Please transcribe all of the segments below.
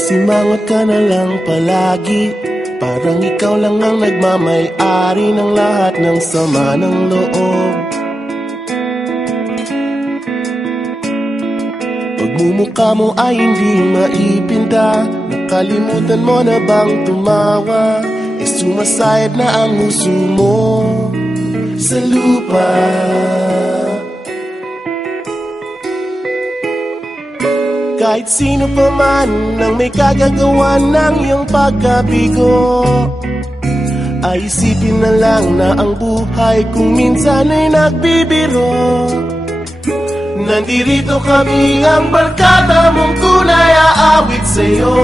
Masimangot ka na lang palagi, parang ikaw lang ang nagmamay-ari ng lahat ng sama ng loob. Pagmumukha mo ay hindi maipinta, nakalimutan mo na bang tumawa? E sumasayad na ang huso mo sa lupa. Kahit sino pa man ang may kagagawa ng iyong pagkabigo, ay isipin na lang na ang buhay kung minsan ay nagbibiro. Nandirito kami ang barkada mong tunay aawit sa'yo.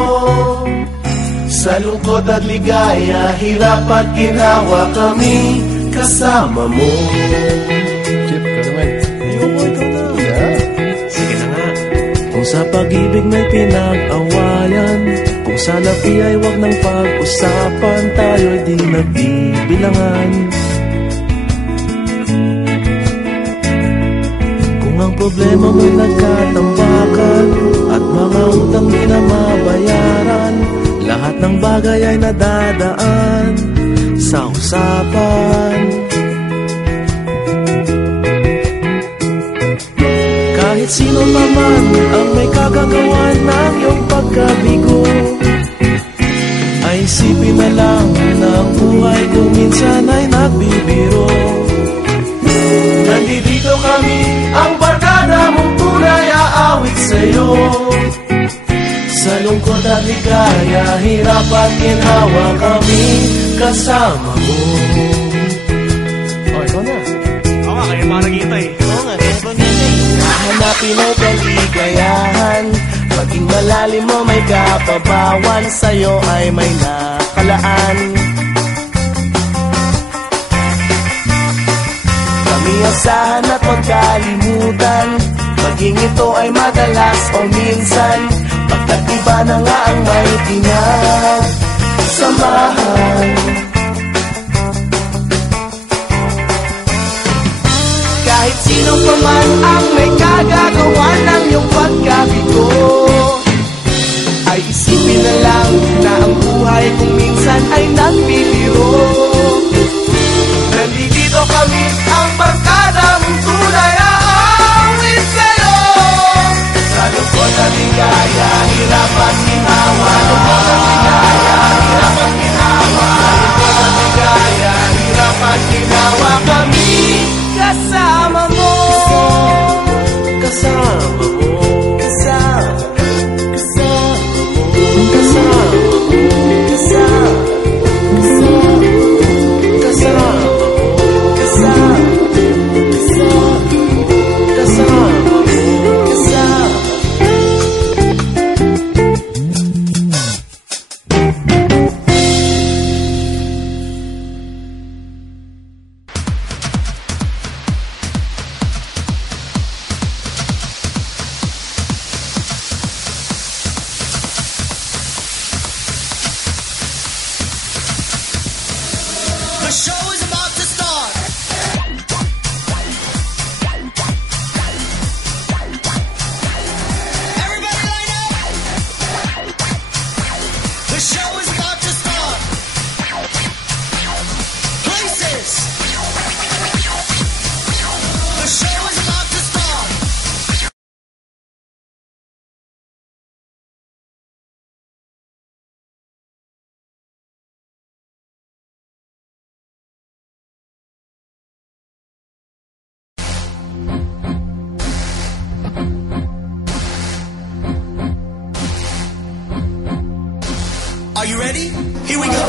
Sa lungkot at ligaya, hirap at ginawa kami kasama mo. Chip, ka naman. Sige na nga. Kung sa pag-ibig may pinag-awayan, kung sa labi ay wag ng pag-usapan, tayo'y di nagbibilangan. Kung ang problema mo'y nagkatambakan at mga utang di na mabayaran, lahat ng bagay ay nadadaan sa usapan. Kahit sino naman ang may kagagawa ng iyong pagkabigo, ay isipin na lang na ang buhay kung minsan ay nagbibiro. Nandito kami, ang barkada mong tunay aawit sa'yo. Sa lungkot at ligaya, hirap at ginawa kami kasama mo. Oh, ikaw na. Oo nga, kayo mga nag-iitay. Oo nga, kayo ba nito? Hanapin ay kaligayahan, maging malalim mo may kapabawan, sa'yo ay may nakalaan. Kami asahan at magkalimutan, maging ito ay madalas o minsan, pagkat iba na nga ang may pinagsamahan. Kahit sino pa man ang may kagagawa ng iyong pagkabigo, ay isipin na lang na ang buhay kung minsan ay nagbibiro. Nandito kami, ang barkada mong tunay aawit sa'yo. Sa lungkot at ligaya, hirap at ginawa. Sa lungkot at ligaya, hirap at ginawa. Sa lungkot at ligaya, hirap at ginawa kami kasama mo. Kasama mo. Kasama. Kasama mo. Kasama mo. Kasama. The show is about to start. Everybody line up. The show is about to start. Places. The show is about to start. Are you ready? Here we go.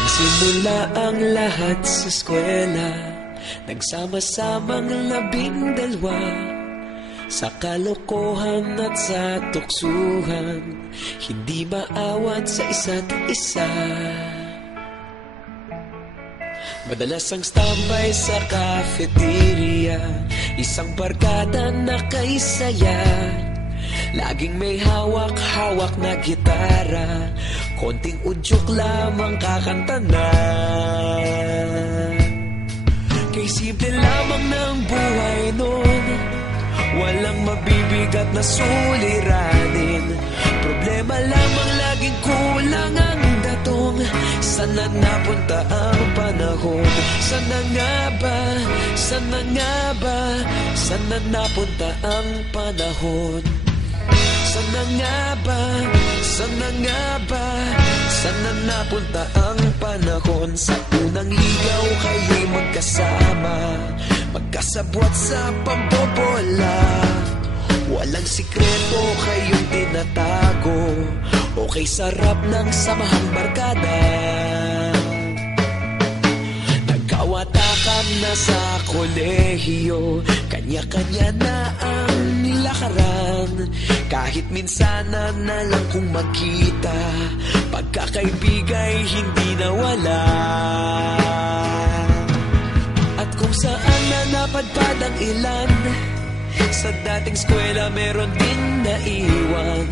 Nagsimula ang lahat sa eskwela, nagsama-samang 12, sa kalokohan at sa tuksuhan, hindi maawat sa isa't isa. Madalas ang standby sa cafeteria, isang barkada na kaisaya, laging may hawak-hawak na gitara, konting udyok lamang kakanta na. Kay simple lamang ng buhay nun, walang mabibigat na suliranin, problema lamang laging kulang ang datong. Sana napunta ang panahon? Sana nga ba? Sana nga ba? Sana napunta ang panahon? Sana nga ba? Sana nga ba? Sana napunta ang panahon? Sa unang ligaw kayo'y magkasama, magkasabwat sa pambobola, walang sikreto kayong tinatago, okay sarap ng samahang barkada. Nagkawatakan na sa kolehiyo, kanya-kanya na ang nilakaran, kahit minsanan na lang kung magkita, pagkakaibigay hindi nawala. At kung saan na napadpad ang ilan, sa dating eskwela meron din naiwan,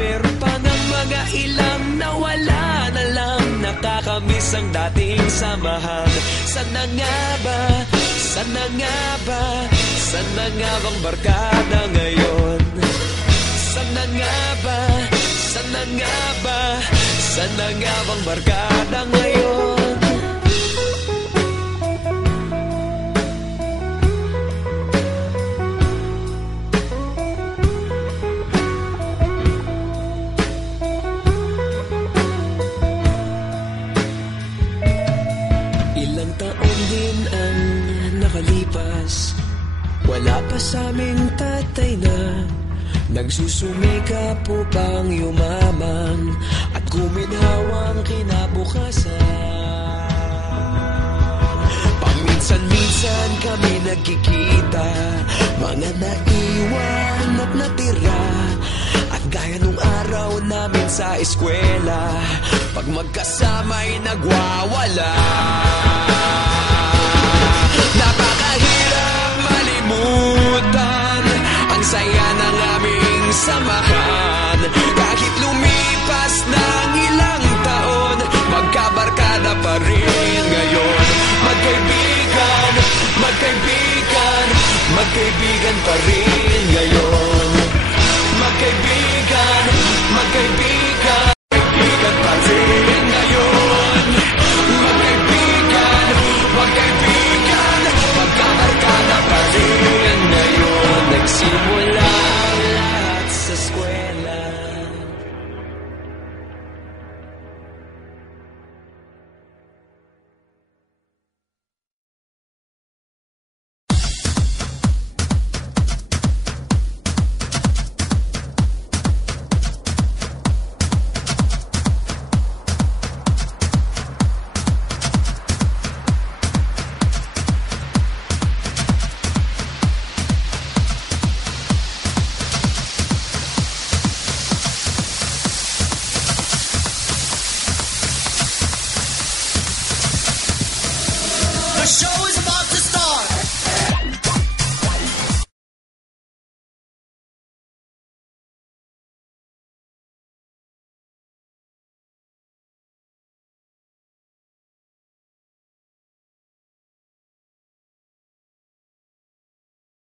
meron pa ng mga ilang nawala na lang, nakakamiss ang dating samahan. Sana nga ba? Sana nga ba? Sana nga bang barkada ngayon? Sana nga ba? Sana nga ba? Sana nga bang barkada ngayon? Ilang taon din ang nakalipas, wala pa sa aming tatay na nagsusumikap upang yumaman at guminhawang kinabukasan. Paminsan-minsan kami nagkikita, mga naiwan at natira, at gaya nung araw namin sa eskwela, pag magkasama'y nagwawala. Napakahirap malimutan ang saya ng aming samahan, kahit lumipas ng ilang taon, magkabarkada pa rin ngayon. Magkaibigan, magkaibigan, magkaibigan pa rin ngayon. Magkaibigan, magkaibigan,